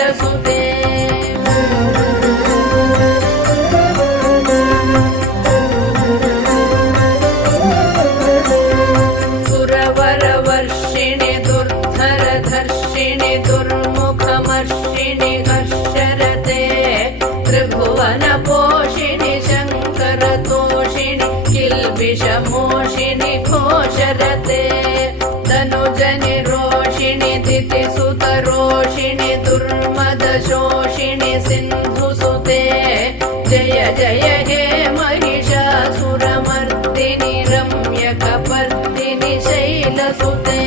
शैलसुते सुरवरवर्षिणि दुर्धरधर्षिणि दुर्मुखमर्षिणि हर्षरते त्रिभुवनपोषिणि शङ्करतोषिणि किल्बिषमोषिणि घोषरते तनुजनि रोषिणि दितिसुतरोषिणि दुर्मदशोषिणि सिन्धुसुते जय जय हे महिषासुरमर्दिनि रम्यकपर्दिनि शैलसुते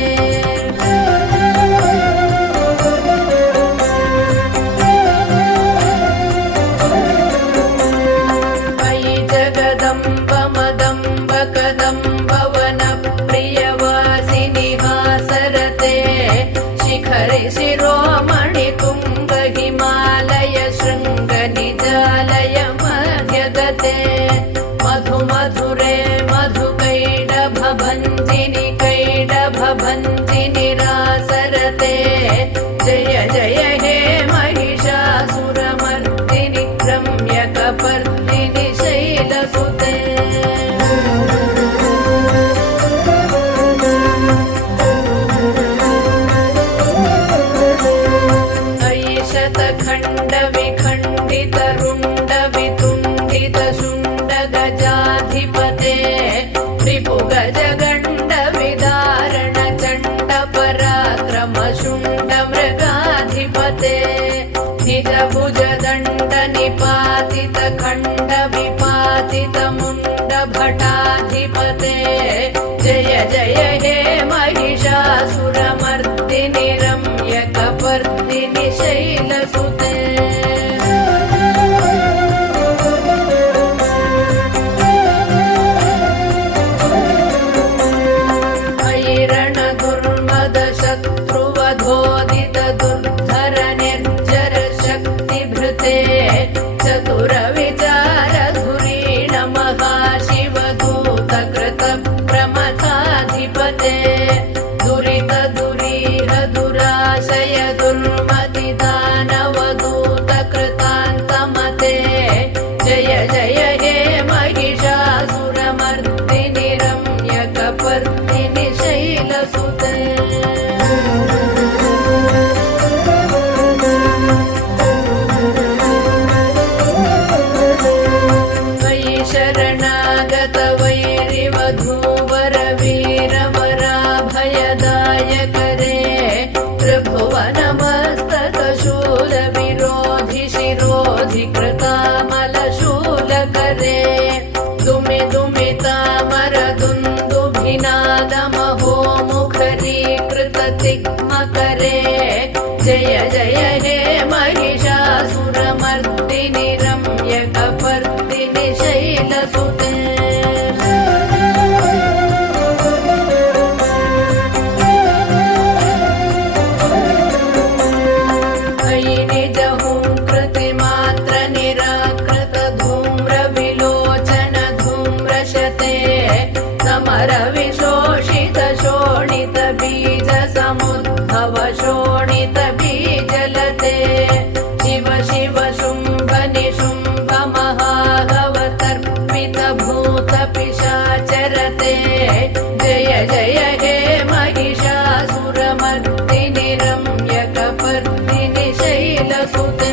अयि जगदम्ब मदम्ब कदम्ब वनप्रियवासिनि हासरते शिखरि शिरोमणि तुङ्ग हिमालय शृङ्ग निजालय मध्यगते मधु मधुरे मधुकैडभभञ्जिनि कैडभभञ्जिनि रासरते जय जय हे महिषासुरमर्दिनि रम्यकपर्दिनि शैलसुते अयि शतखण्ड विखण्डित रुण्ड वितुण्डित शुण्ड गजाधिपते रिपुगज गण्ड विदारण चण्ड पराक्रम शुण्ड मृगाधिपते निज भुज दण्ड निपातित खण्ड विपातित मुण्ड भटाधिपते जय जय हे महिषासुरमर्दिनि रम्यकपर्दिनि शैलसुते अयि रणदुर्मद शत्रुवधोदित दुर्धर निर्जर शक्तिभृते चतुर विचार धुरीण महाशिवदूत कृत प्रमथाधिपते दुरित दुरीह दुराशय दुर्मति दानवदूत कृतान्तमते जय जय हे महिषासुरमर्दिनि रम्यकपर्दिनि शैलसुते मयि शरणागत वैरिवधूवर वीरवराभयदायक रे त्रिभुवनमस्तक शूल विरोधि शिरोधि कृतामलशूलकरे दुमि दुमितामर दुन्दुभिनाद महो मुखरीकृत तिग्मकरे जय जय हे महिषासुरमर्दिनि रम्यकपर्दिनि शैलसुते अयि निज हुङ्कृतिमात्र निराकृत धूम्र विलोचन धूम्रशते समर विशोषित शोणित बीज समुद्भव शोणित बीजलते शिव शिव शुम्भ निशुम्भ महागवतर्पित भूत पिशाचरते जय जय हे महिषासुरमर्दिनि रम्यकपर्दिनि शैलसुते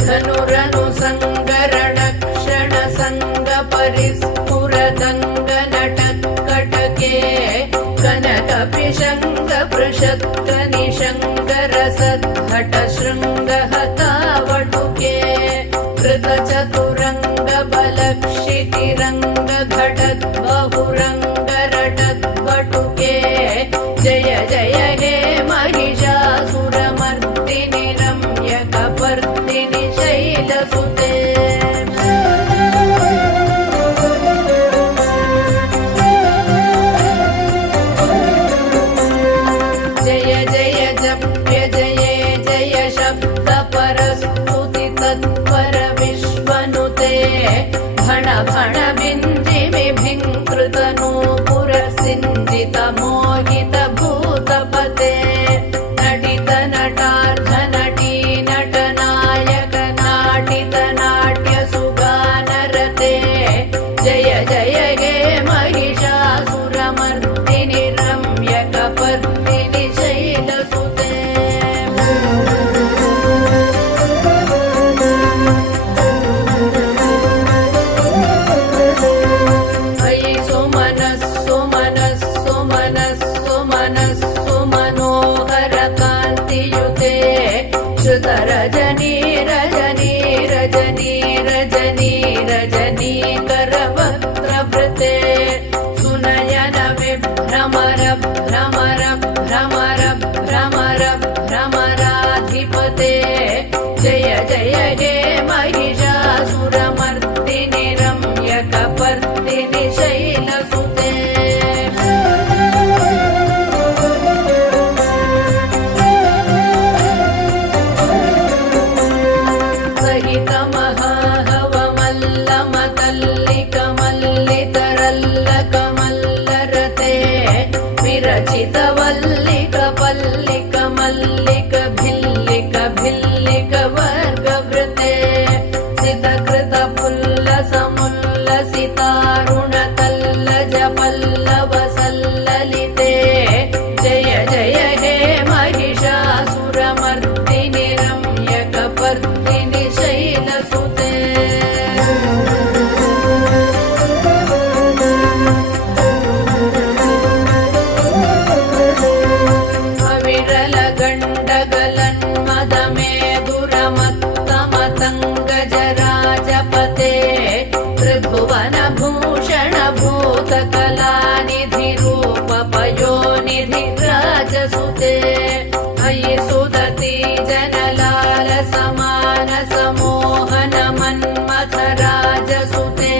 धनुरनु सङ्गरण क्षण सङ्ग परिस्फुरदङ्ग नटत्कटके कनक पिशङ्ग पृषत्क निशङ्ग रसद्घट शृङ्ग हतावटुके कृत चतुरङ्ग बलक्षितिरङ्ग घटत् बहुरङ्ग रटत् वटुके जय जय हे महिषासुरमर्दिनि रम्यकपर्दिनि शैलसुते भण भण बिन्दिमि भिङ्ग कृतनूपुरसिञ्जित मोहित भूतपते नटित नटार्धनटी नटनायक नाटित नाट्य सुगानरते जय जय हे महिषासुरमर्दिनि रम्यकपर्दिनि शैलसुते रजनी रजनी रजनी रजनी रजनी करवक्त्रवृते सुनयन विभ्रमर भ्रमर भ्रमर भ्रमर भ्रमराधिपते जय जय हे महिषासुरमर्दिनि रम्यकपर्दिनि शैलसुते विरचित वल्लिक पल्लिक मल्लिक भिल्लिक भिल्लिक वर्गवृते सितकृत पुल्लसमुल्लसितारुण तल्लज पल्लव सल्ललिते जय जय हे महिषासुरमर्दिनि रम्यकपर्दिनि शैलसुते त्रिभुवन भूषण भूतकलानिधि रूप पयोनिधि राजसुते अयि सुदति जनलाल समान समोहन मन्मथ राजसुते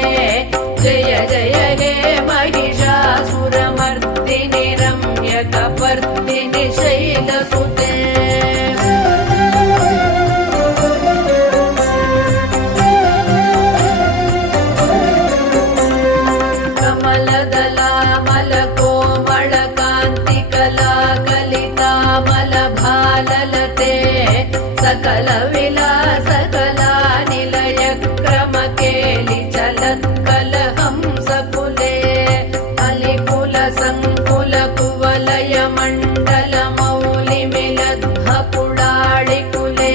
जय जय हे महिषासुरमर्दिनि रम्यकपर्दिनि शैलसुते सकल विलास कला निलय क्रम केलि चलत्कल हंस कुले अलिकुल संकुल कुवलय मंडल मौलि मिलद्भ पुडाळि कुले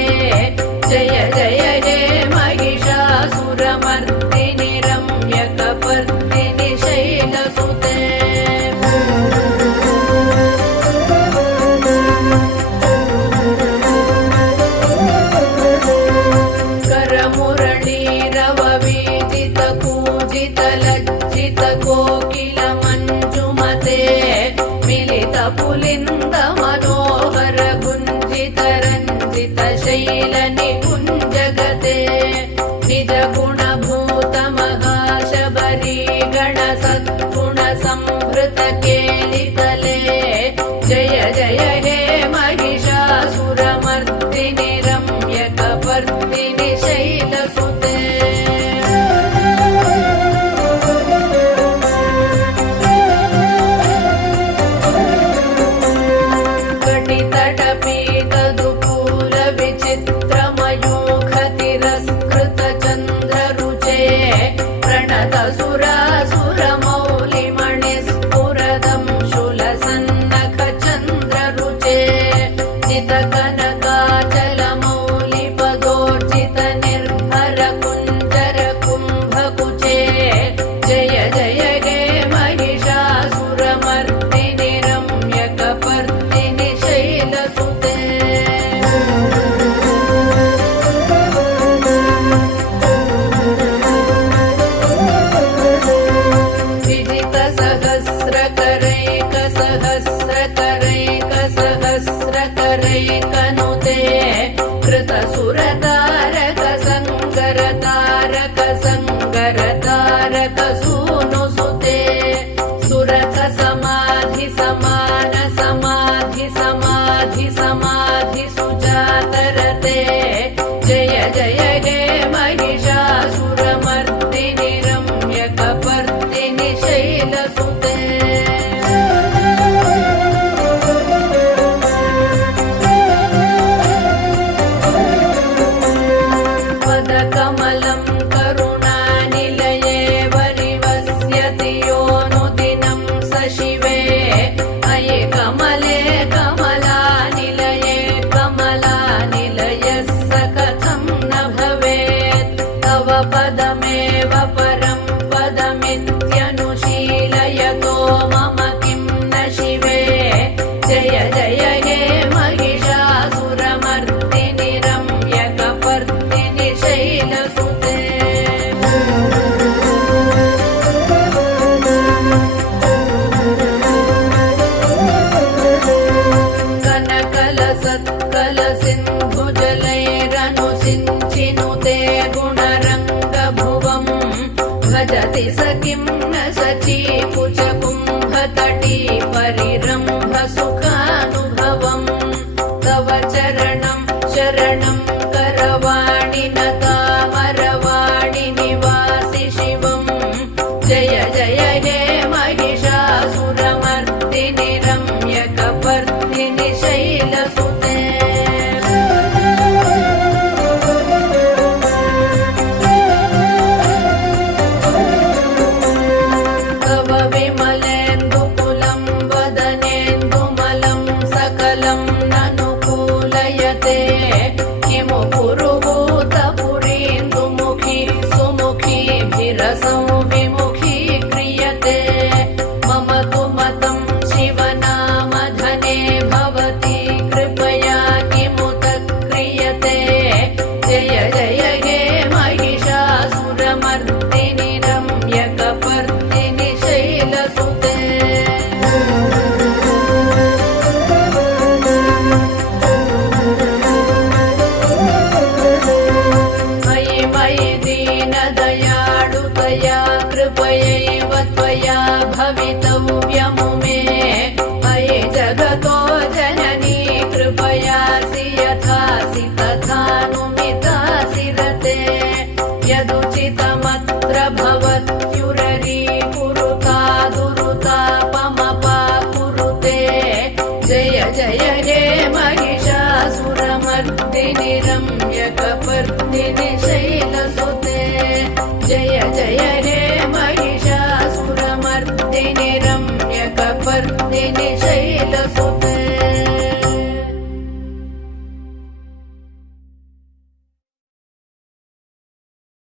जय जय हे महिषासुरमर्दिनि रम्यकपर्दिनि शैलसुते कोकिल मंजुमते मिलित पुलिंद मनोहर गुंजित रंजित शैल निकुंजगते निज गुण भूत महाशबरी गण सद्गुण संभृत केलितले जय जय हे महिषासुरमर्दिनि रम्यकपर्दिनि शैलसुते जय हे महिषासुरमर्दिनि रम्यकपर्दिनि शैलसुते विजित सहस्रकरैक सहस्रकरैक सहस्रकरैकनुते कृत सुरतारक संकर तारक संकर तारक सूनुसुते सुरथ समाधि समान समाधि समाधि समाधि सुजातरते जय जय हे महिषासुरमर्दिनि रम्यकपर्दिनि शैल भजति स किं न सचीकुचकुम्भतटी परिरम्भ सुखानुभवम् तव चरणं शरणं करवाणि नतामरवाणि निवासि शिवम् जय जय हे महिषासुरमर्दिनि रम्यकपर्दिनि शैलसुते तव विमलेन्दुकुलं वदनेन्दुमलं सकलं ननुकूलयते किमु पुरुहूतपुरीन्दुमुखी सुमुखीभिरसं विमुखी क्रियते मम तु मतं शिवनामधने भवति कृपया किमुत क्रियते जय जय हे महिषासुरमर्दिनि रम्यकपर्दिनि शैलसुते मयि मयि दीनदयाळुतया कृपयैव त्वया भवितव्यमु मे मयि जगतो जननी कृपयासि यथासि तथानुमितासि रते यदुचितमत्र भवत्युररी कुरुता दुरुतापमपा कुरुते जय जय हे महिषासुरमर्दिनि रम्यकपर्दिनि शैलसुते जय जय हे महिषासुरमर्दिनि रम्यकपर्दिनि